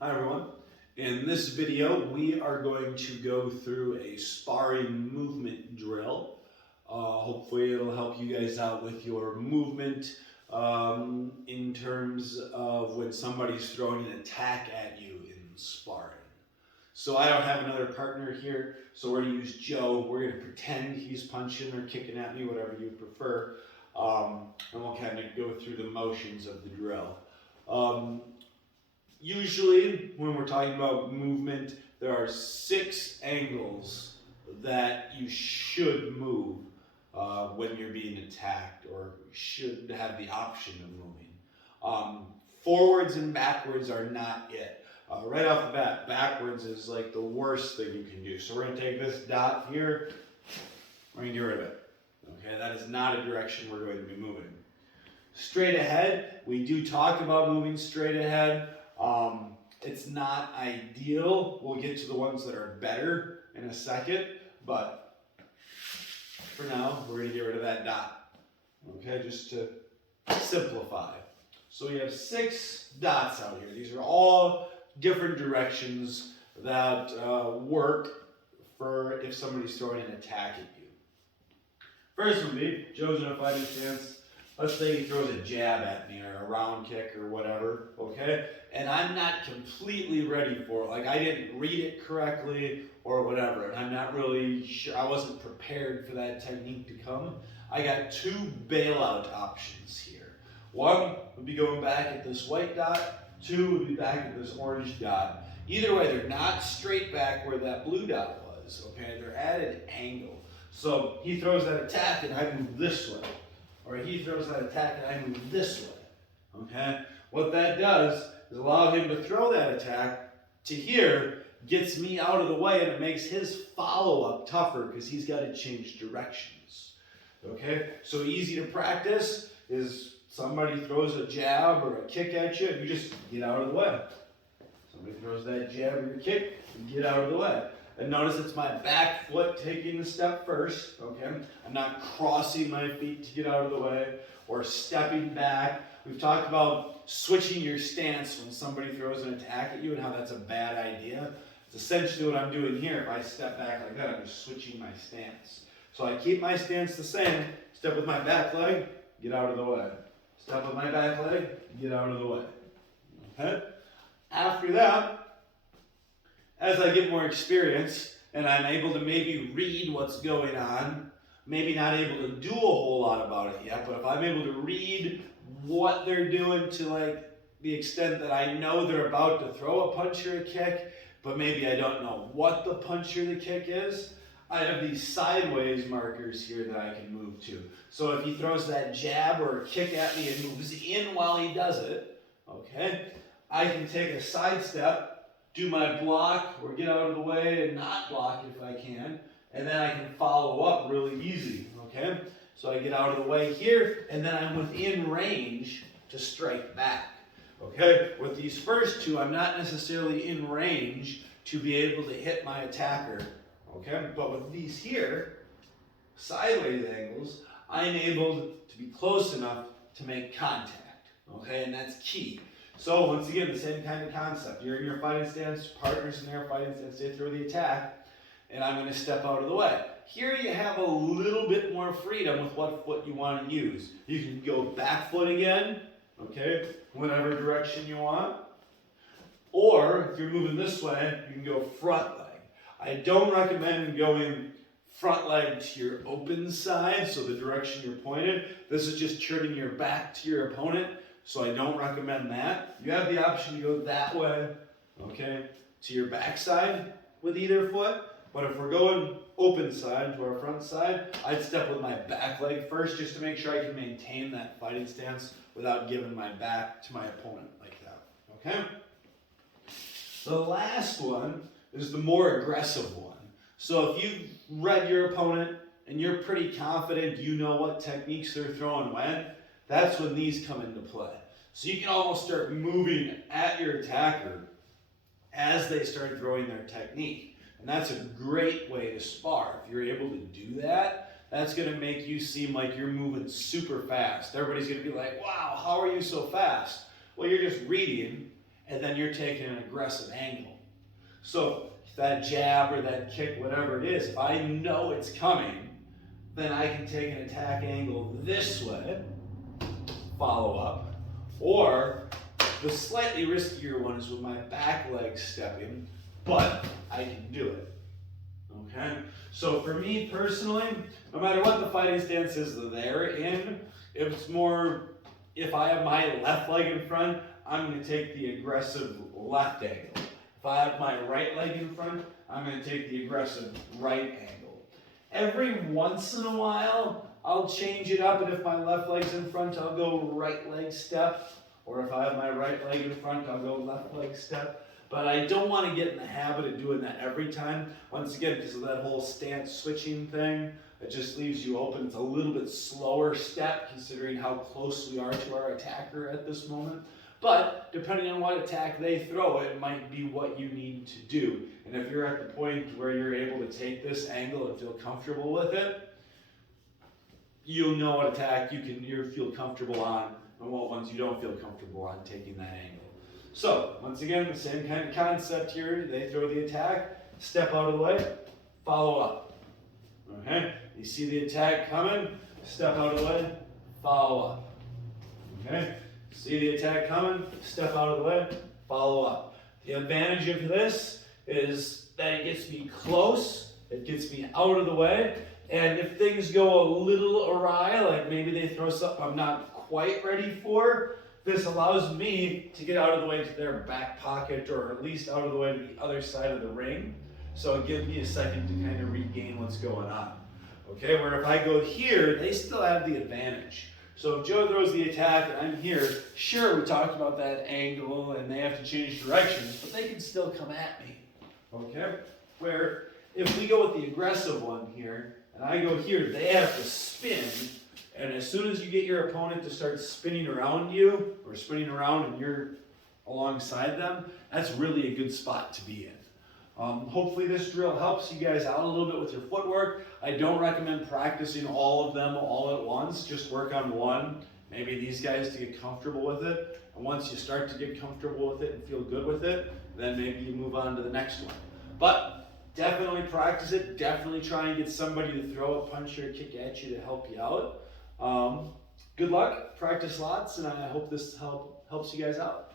Hi everyone. In this video, we are going to go through a sparring movement drill. Hopefully it'll help you guys out with your movement in terms of when somebody's throwing an attack at you in sparring. So I don't have another partner here, so we're going to use Joe. We're going to pretend he's punching or kicking at me, whatever you prefer, and we'll kind of go through the motions of the drill. Usually, when we're talking about movement, there are 6 angles that you should move when you're being attacked, or should have the option of moving. Forwards and backwards are not it. Right off the bat, backwards is like the worst thing you can do. So we're going to take this dot here, we're going to get rid of it. Okay, that is not a direction we're going to be moving. Straight ahead, we do talk about moving straight ahead. It's not ideal. We'll get to the ones that are better in a second, but for now, we're going to get rid of that dot. Okay, just to simplify. So we have 6 dots out here. These are all different directions that work for if somebody's throwing an attack at you. First would be, Joe's in a fighting stance. Let's say he throws a jab at me or a round kick or whatever, okay? And I'm not completely ready for it. Like I didn't read it correctly or whatever. And I'm not really sure. I wasn't prepared for that technique to come. I got 2 bailout options here. One would be going back at this white dot. 2 would be back at this orange dot. Either way, they're not straight back where that blue dot was, okay? They're at an angle. So he throws that attack and I move this way. Or he throws that attack and I move this way, okay? What that does is allow him to throw that attack to here, gets me out of the way, and it makes his follow-up tougher because he's got to change directions, okay? So easy to practice is somebody throws a jab or a kick at you, and you just get out of the way. Somebody throws that jab or a kick, and get out of the way. And notice it's my back foot taking the step first, okay? I'm not crossing my feet to get out of the way or stepping back. We've talked about switching your stance when somebody throws an attack at you and how that's a bad idea. It's essentially what I'm doing here. If I step back like that, I'm just switching my stance. So I keep my stance the same, step with my back leg, get out of the way. Step with my back leg, get out of the way, okay? After that, as I get more experience and I'm able to maybe read what's going on, maybe not able to do a whole lot about it yet, but if I'm able to read what they're doing to like the extent that I know they're about to throw a punch or a kick, but maybe I don't know what the punch or the kick is, I have these sideways markers here that I can move to. So if he throws that jab or a kick at me and moves in while he does it, okay, I can take a side step, do my block or get out of the way and not block if I can, and then I can follow up really easy, okay? So I get out of the way here, and then I'm within range to strike back, okay? With these first 2, I'm not necessarily in range to be able to hit my attacker, okay? But with these here, sideways angles, I'm able to be close enough to make contact, okay? And that's key. So once again, the same kind of concept. You're in your fighting stance, partners in their fighting stance, they throw the attack, and I'm going to step out of the way. Here you have a little bit more freedom with what foot you want to use. You can go back foot again, okay, whatever direction you want. Or if you're moving this way, you can go front leg. I don't recommend going front leg to your open side, so the direction you're pointed. This is just turning your back to your opponent. So I don't recommend that. You have the option to go that way, okay, to your backside with either foot. But if we're going open side to our front side, I'd step with my back leg first just to make sure I can maintain that fighting stance without giving my back to my opponent like that, okay? The last one is the more aggressive one. So if you've read your opponent and you're pretty confident you know what techniques they're throwing when, that's when these come into play. So you can almost start moving at your attacker as they start throwing their technique. And that's a great way to spar. If you're able to do that, that's going to make you seem like you're moving super fast. Everybody's going to be like, wow, how are you so fast? Well, you're just reading and then you're taking an aggressive angle. So if that jab or that kick, whatever it is, if I know it's coming, then I can take an attack angle this way, follow up, or the slightly riskier one is with my back leg stepping, but I can do it. Okay? So for me personally, no matter what the fighting stance is that they're in, it's more, if I have my left leg in front, I'm going to take the aggressive left angle. If I have my right leg in front, I'm going to take the aggressive right angle. Every once in a while, I'll change it up, and if my left leg's in front, I'll go right leg step. Or if I have my right leg in front, I'll go left leg step. But I don't want to get in the habit of doing that every time. Once again, because of that whole stance switching thing, it just leaves you open. It's a little bit slower step considering how close we are to our attacker at this moment. But depending on what attack they throw, it might be what you need to do. And if you're at the point where you're able to take this angle and feel comfortable with it, you'll know what attack you feel comfortable on and what ones you don't feel comfortable on taking that angle. So, once again, the same kind of concept here. They throw the attack, step out of the way, follow up. Okay? You see the attack coming, step out of the way, follow up. Okay? See the attack coming, step out of the way, follow up. The advantage of this is that it gets me close, it gets me out of the way, and if things go a little awry, like maybe they throw something I'm not quite ready for, this allows me to get out of the way to their back pocket, or at least out of the way to the other side of the ring. So it gives me a second to kind of regain what's going on. Okay, where if I go here, they still have the advantage. So if Joe throws the attack and I'm here, sure, we talked about that angle and they have to change directions, but they can still come at me. Okay? Where if we go with the aggressive one here, and I go here, they have to spin. And as soon as you get your opponent to start spinning around you, or spinning around and you're alongside them, that's really a good spot to be in. Hopefully this drill helps you guys out a little bit with your footwork. I don't recommend practicing all of them all at once. Just work on one, maybe these guys, to get comfortable with it. And once you start to get comfortable with it and feel good with it, then maybe you move on to the next one. But definitely practice it. Definitely try and get somebody to throw a punch or a kick at you to help you out. Good luck, practice lots, and I hope this helps you guys out.